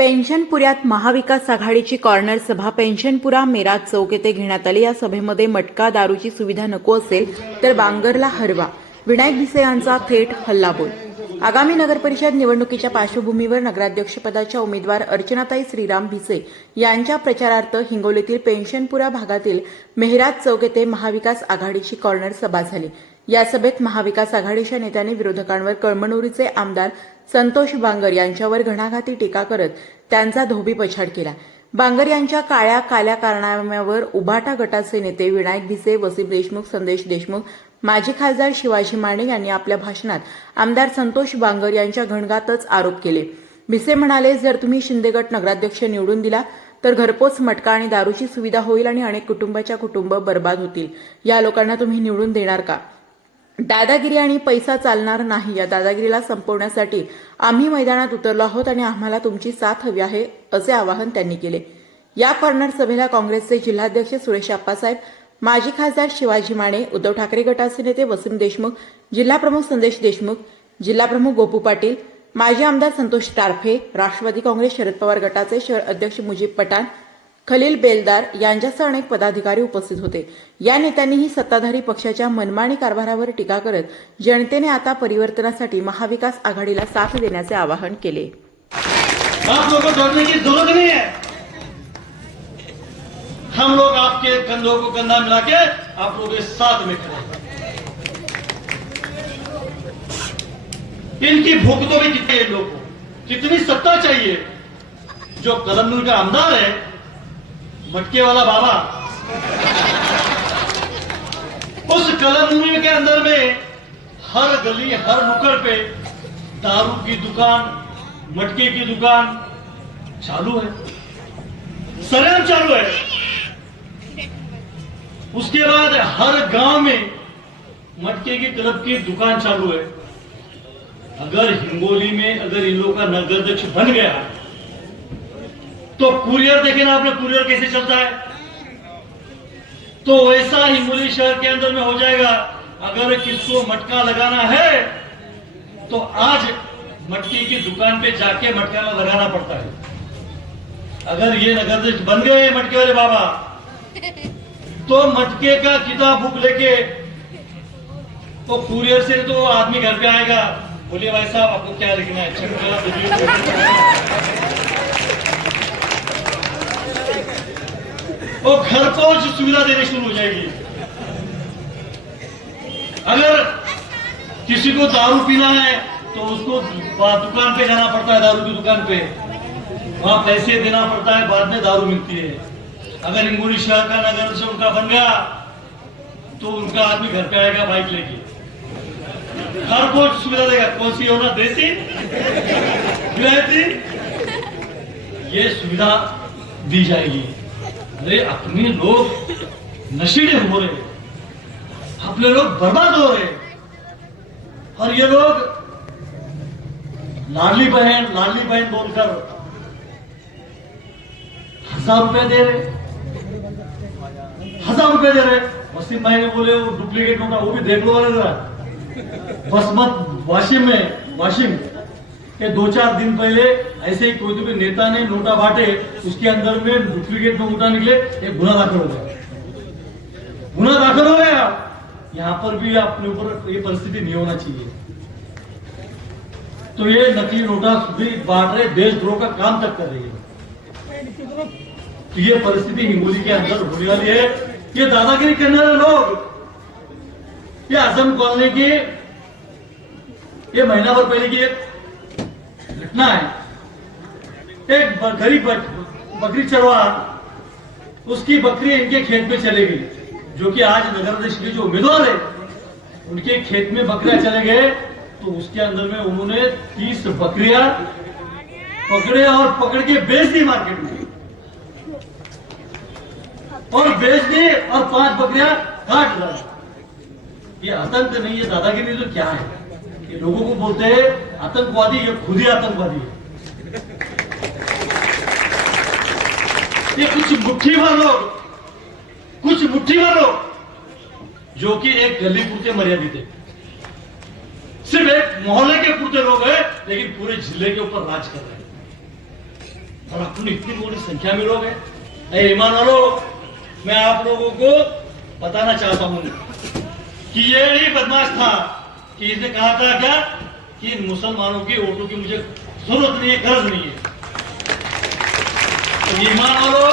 पेन्शनपुऱ्यात महाविकास आघाडीची कॉर्नर सभा पेन्शनपुरा मेराज चौक येथे घेण्यात आली। या सभेमध्ये मटका दारूची सुविधा नको असेल तर बांगरला हरवा, विनायक भिसे यांचा थेट हल्लाबोल। आगामी नगरपरिषद निवडणुकीच्या पार्श्वभूमीवर नगराध्यक्षपदाच्या उमेदवार अर्चनाताई श्रीराम भिसे यांच्या प्रचारार्थ हिंगोलीतील पेन्शनपुरा भागातील मेहराज चौक येथे महाविकास आघाडीची कॉर्नर सभा झाली। या सभेत महाविकास आघाडीच्या नेत्यांनी विरोधकांवर कळमनुरीचे आमदार संतोष बांगर यांच्यावर घणाघाती टीका करत त्यांचा धोबीपछाड केला। बांगर यांच्या काळ्या कारनाम्यावर उभाटा गटाचे नेते विनायक भिसे, वसीम देशमुख, संदेश देशमुख, माजी खासदार शिवाजी माने यांनी आपल्या भाषणात आमदार संतोष बांगर यांच्या घणघातच आरोप केले। भिसे म्हणाले, जर तुम्ही शिंदे गट नगराध्यक्ष निवडून दिला तर घरपोच मटका आणि दारूची सुविधा होईल आणि अनेक कुटुंब बर्बाद होतील। या लोकांना तुम्ही निवडून देणार का? दादागिरी आणि पैसा चालणार नाही। या दादागिरीला संपवण्यासाठी आम्ही मैदानात उतरलो आहोत आणि आम्हाला तुमची साथ हवी आहे, असे आवाहन त्यांनी केले। या कॉर्नर सभेला काँग्रेसचे जिल्हाध्यक्ष सुरेश आप्पासाहेब, माजी खासदार शिवाजी माने, उद्धव ठाकरे गटाचे नेते वसीम देशमुख, जिल्हाप्रमुख संदेश देशमुख, जिल्हाप्रमुख गोपू पाटील, माजी आमदार संतोष टारफे, राष्ट्रवादी काँग्रेस शरद पवार गटाचे शहर अध्यक्ष मुजीब पठाण, खलील बेलदार यांच्यासह अनेक पदाधिकारी उपस्थित होते। या नेत्यांनीही सत्ताधारी पक्षाच्या मनमानी कारभारावर टीका करत जनतेने आता परिवर्तनासाठी महाविकास आघाडीला साथ देण्याचे आवाहन केले। आप लोगों को डरने की जरूरत नहीं है। हम लोग आपके कंधों को कंधा मिला के आप लोगों के साथ में खड़े हैं। इनकी भूख तो भी कितनी है, लोगों को कितनी सत्ता चाहिए। जो कलमनुर का आमदार है, मटके वाला बाबा, उस कलमनुरी के अंदर में हर गली हर नुक्कड़ पे दारू की दुकान, मटके की दुकान चालू है, सरेआम चालू है। उसके बाद हर गांव में मटके की क्लब की दुकान चालू है। अगर हिंगोली में अगर इन लोगों का नगराध्यक्ष बन गया तो कुरियर, देखे ना आपने कुरियर कैसे चलता है, तो वैसा हिंगोली शहर के अंदर में हो जाएगा। अगर किसको मटका लगाना है तो आज मटके की दुकान पे जाके मटका लगाना पड़ता है। अगर ये नगराध्यक्ष बन गए मटके वाले बाबा, तो मटके का किताब बुक लेके तो कुरियर से तो आदमी घर पे आएगा, बोलिए भाई साहब आपको क्या लिखना है, वो घर पहुंच सुविधा देनी शुरू हो जाएगी। अगर किसी को दारू पीना है तो उसको दुकान पे जाना पड़ता है, दारू की दुकान पे वहां पैसे देना पड़ता है, बाद में दारू मिलती है। अगर हिंगोली शहर का नगर से उनका बन गया तो उनका आदमी घर पे आएगा बाइक लेके, घर पहुंच सुविधा देगा। कौन सी होना, देसी विलायती, ये सुविधा दी जाएगी। अरे अपने लोग नशेड़े हो रहे, अपने लोग बर्बाद हो रहे, और ये लोग लाडली बहन बोलकर 1000 रुपए दे रहे, 1000 रुपए दे रहे। वसीम भाई ने बोले वो डुप्लीकेट नोटा, वो भी देख लो जरा। बसमत वाशिम के 2-4 दिन पहले ऐसे ही कोई भी नेता ने नोटा बांटे, उसके अंदर में डुप्लीकेट नोटा निकले, एक गुना दाखिल हो गया। यहां पर भी अपने ऊपर ये परिस्थिति नहीं होना चाहिए। तो ये नकली नोटा भी बांट रहे, देशद्रोह का काम तक कर रही है। तो ये परिस्थिति हिंगोली के अंदर होने वाली है। ये दादागिरी करने वाले लोग, ये आजम कॉलोनी की ये महीना भर पहले की एक घटना है। एक गरीब बकरी चरवा, उसकी बकरी इनके खेत में चले गई, जो कि आज नगराध्यक्ष के जो उम्मीदवार है उनके खेत में बकरियां चले गए। तो उसके अंदर में उन्होंने 30 बकरियां पकड़े और पकड़ के बेच दी मार्केट में, और बेच दी और 5 बकरियां काट दी। ये आतंक नहीं, ये दादागिरी तो क्या है? ये लोगों को बोलते हैं आतंकवादी, ये खुद ही आतंकवादी है। ये कुछ मुट्ठी भर लोग जो कि एक गली पूरते मर्यादित है, सिर्फ एक मोहल्ले के पूरते लोग हैं, लेकिन पूरे जिले के ऊपर राज कर रहे हैं। और अपनी इतनी बड़ी संख्या में लोग हैं। अरे ईमान वालों, मैं आप लोगों को बताना चाहता हूं कि ये ही बदमाश था कि इसने कहा था क्या कि इन मुसलमानों के वोटों की मुझे जरूरत नहीं है, गर्ज नहीं है। तो ईमान वालों,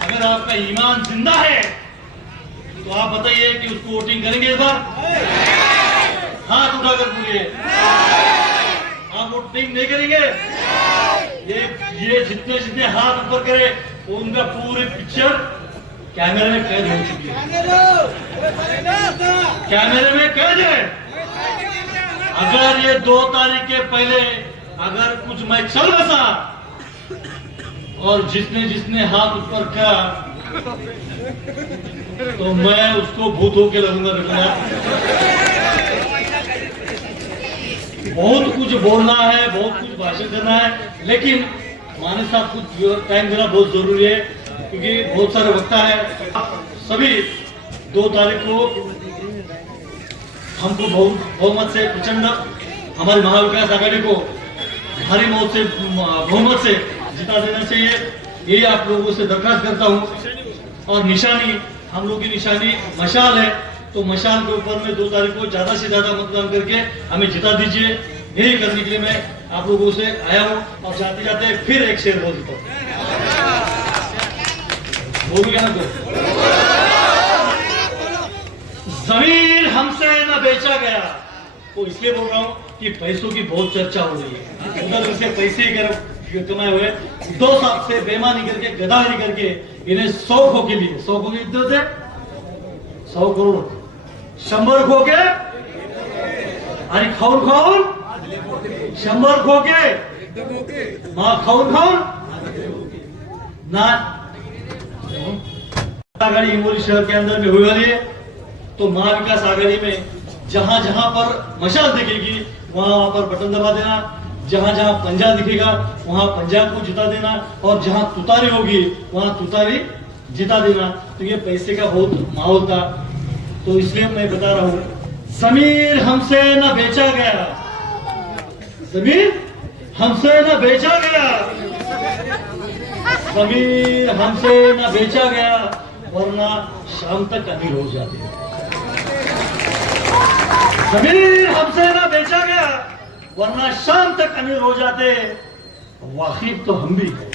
अगर आपका ईमान जिंदा है तो आप बताइए कि उसको वोटिंग करेंगे इस बार? हाथ उठाकर बोलिए। आप वोटिंग नहीं करेंगे? ये जितने जितने हाथ ऊपर करे उनका पूरी पिक्चर कैमरे में कैद हो चुकी है। कैमरे में कैद है। अगर ये 2 तारीख के पहले अगर कुछ मैं चल बसा और जिसने जिसने हाथ ऊपर किया तो मैं उसको भूत होके लगूंगा। बेटा, बहुत कुछ बोलना है, बहुत कुछ भाषण करना है, लेकिन माने साहब कुछ टाइम देना बहुत जरूरी है क्योंकि बहुत सारे वक्ता है। सभी 2 तारीख को हमको बहुमत से प्रचंड हमारी महाविकास आघाड़ी को भारी बहुमत से जिता देना चाहिए। यही आप लोगों से दरखास्त करता हूं। और निशानी, हम लोग की निशानी मशाल है, तो मशाल के ऊपर में 2 तारीख को ज्यादा से ज्यादा मतदान करके हमें जिता दीजिए। यही करने के लिए मैं आप लोगों से आया हूं। और जाते जाते फिर एक शेर बोल देता हूं। वो भी कहना तो जमीन हमसे न बेचा गया, तो इसलिए बोल रहा हूं कि पैसों की बहुत चर्चा हो रही है। उधर उनसे पैसे कमाए हुए 2 साल से बेईमानी करके, गद्दारी करके इन्हें 100 खो के लिए 100 खो के कितने होते? 100 करोड़ 100 खो के आणि खाऊन 100 खो के खाऊन ना आघाड़ी हिंगोली शहर के अंदर में हुई वाली है। तो महाविकास आघाड़ी में जहां जहां पर मशाल दिखेगी वहां पर बटन दबा देना, जहां जहां पंजा दिखेगा वहां पंजा को जिता देना, और जहां तुतारी होगी वहां तुतारी जिता देना। तो ये पैसे का बहुत माहौल था, तो इसलिए मैं बता रहा हूं, जमीन हमसे न बेचा गया, जमीन हमसे न बेचा गया, जमीन हमसे न बेचा गया, वरना शाम तक अमीर हो जाते। जमीन हमसे न बेचा गया वरना शाम तक अमीर हो जाते। वाकिफ तो हम भी है,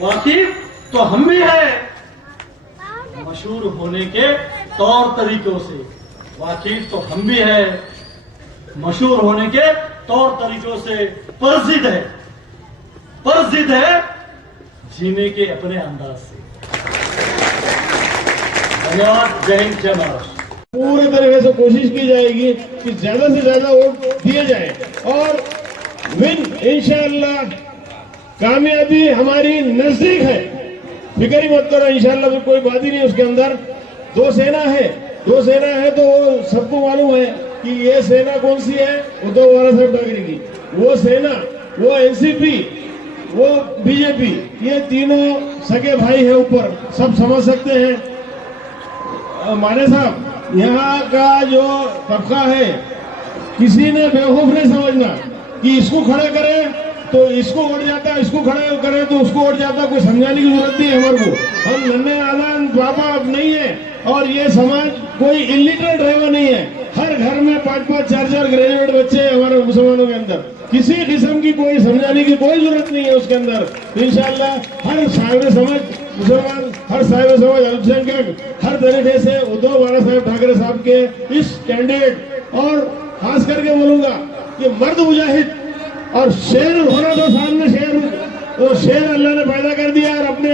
वाकिफ तो हम भी है मशहूर होने के तौर तरीकों से, वाकिफ तो हम भी है मशहूर होने के तौर तरीकों से, परजिद है जीने के अपने अंदाज से। धन्यवाद। जय हिंद, जय महाराष्ट्र। पूरे तरीके से कोशिश की जाएगी कि ज्यादा से ज्यादा वोट दिए जाए और विन इंशाअल्लाह कामयाबी हमारी नजदीक है। फिक्र ही मत करो, इंशाअल्लाह कोई बात ही नहीं। उसके अंदर 2 सेना है तो सबको मालूम है कि ये सेना कौन सी है, उद्धव साहब ठाकरे की। वो सेना, वो एनसीपी, वो बीजेपी, ये तीनों सगे भाई है ऊपर, सब समझ सकते हैं। माने साहब, यहाँ का जो तबका है, किसी ने बेवकूफ नहीं समझना कि इसको खड़ा करे तो इसको वोट जाता, इसको खड़ा करे तो उसको वोट जाता। कोई समझाने की जरूरत नहीं है हमारे को। हम नन्हे नादान बाबा नहीं है, और ये समाज कोई इलिटरेट ड्राइवर नहीं है। हर घर में 5-5, 4-4 ग्रेजुएट बच्चे हैं हमारे मुसलमानों के अंदर। किसी किस्म की कोई समझाने की कोई जरूरत नहीं है उसके अंदर। इंशाअल्लाह हर साहिब समझ मुसलमान, हर साहिब समझ अल्पसंख्यक हर तरीके से उद्धव साहब ठाकरे साहब के इस कैंडिडेट, और खास करके बोलूंगा कि मर्द मुजाहिद और शेर होना, तो सामने शेर अल्लाह ने पैदा कर दिया, और अपने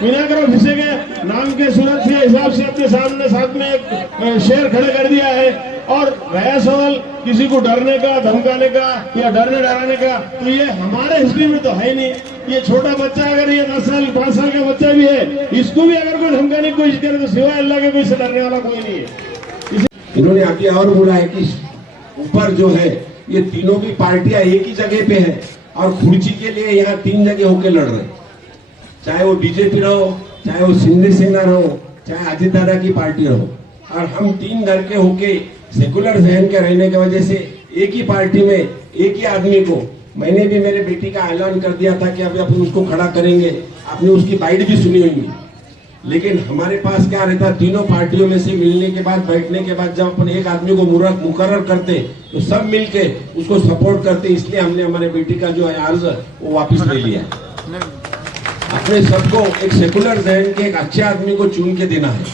विनायक हिस्से के नाम के सूरत के हिसाब से अपने सामने साथ में एक शेर खड़े कर दिया है। और रहा सवाल किसी को डरने का, धमकाने का या डरने डराने का, तो ये हमारे हिस्ट्री में तो है नहीं। ये छोटा बच्चा, अगर ये 10 साल 5 साल का बच्चा भी है, इसको भी अगर कोई धमकाने की कोशिश करे तो सिवाय अल्लाह के कोई से डरने वाला कोई नहीं है। इन्होंने आगे और बोला है कि ऊपर जो है ये तीनों की पार्टियां एक ही जगह पे है, और खुर्ची के लिए यहाँ 3 जगह होके लड़ रहे, चाहे वो बीजेपी रहो, चाहे वो सिंधी सेना रहो, चाहे अजित दादा की पार्टी रहो। और हम 3 दल के होके सेकुलर जहन के रहने की वजह से एक ही पार्टी में एक ही आदमी को मैंने भी मेरे बेटी का ऐलान कर दिया था कि अभी अपन उसको खड़ा करेंगे, आपने उसकी बाइट भी सुनी होगी। लेकिन हमारे पास क्या रहता, तीनों पार्टियों में से मिलने के बाद, बैठने के बाद जब अपन एक आदमी को मुकर्रर करते तो सब मिलके उसको सपोर्ट करते, इसलिए हमने हमारे बेटी का जो है अर्ज वो वापस ले लिया। अपने सबको एक सेकुलर जहन के एक अच्छे आदमी को चुन के देना है।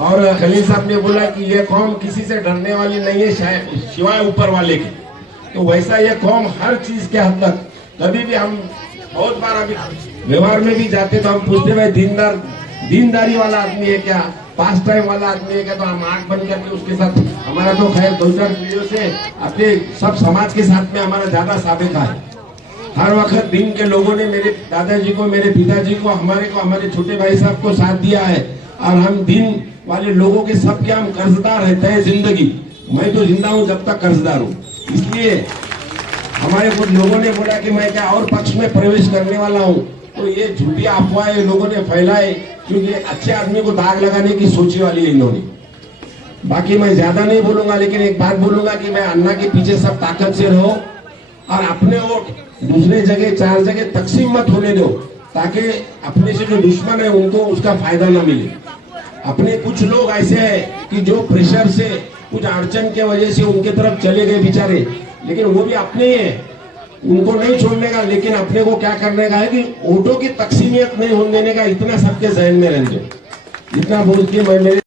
और खलील साहब ने बोला कि ये कौम किसी से डरने वाली नहीं है शायद सिवाय ऊपर वाले के, तो वैसा ये कौम हर चीज के हद तक, कभी भी हम बहुत बार अभी व्यवहार में भी जाते तो हम पूछते भाई दीनदारी वाला आदमी है क्या, पास टाइम वाला आदमी है क्या, तो हम आंख बंद करके उसके साथ, हमारा तो खैर 2-4 पीढ़ियों से अपने सब समाज के साथ में हमारा ज्यादा साबित है। हर वक्त दिन के लोगों ने मेरे दादाजी को, मेरे पिताजी को, हमारे छोटे भाई साहब को साथ दिया है, और हम दिन वाले लोगों के सबके हम कर्जदार रहते हैं जिंदगी। मैं तो जिंदा हूँ जब तक कर्जदार हूँ, इसलिए हमारे कुछ लोगों ने बोला कि मैं क्या और पक्ष में प्रवेश करने वाला हूँ, तो ये झूठी अफवाहें लोगों ने फैलाए, क्योंकि अच्छे आदमी को दाग लगाने की सोची वाली है इन्होंने। बाकी मैं ज्यादा नहीं बोलूंगा, लेकिन एक बात बोलूंगा कि मैं अन्ना के पीछे सब ताकत से रहो और अपने वोट दूसरे जगह 4 जगह तकसीम मत होने दो, ताकि अपने से जो दुश्मन है उनको उसका फायदा ना मिले। अपने कुछ लोग ऐसे हैं कि जो प्रेशर से, कुछ अड़चन के वजह से उनके तरफ चले गए बेचारे, लेकिन वो भी अपने ही है, उनको नहीं छोड़ने का, लेकिन अपने को क्या करने का है कि वोटों की तकसीमियत नहीं होने देने का, इतना सबके जहन में रहने दो। इतना बोल के मैं मेरे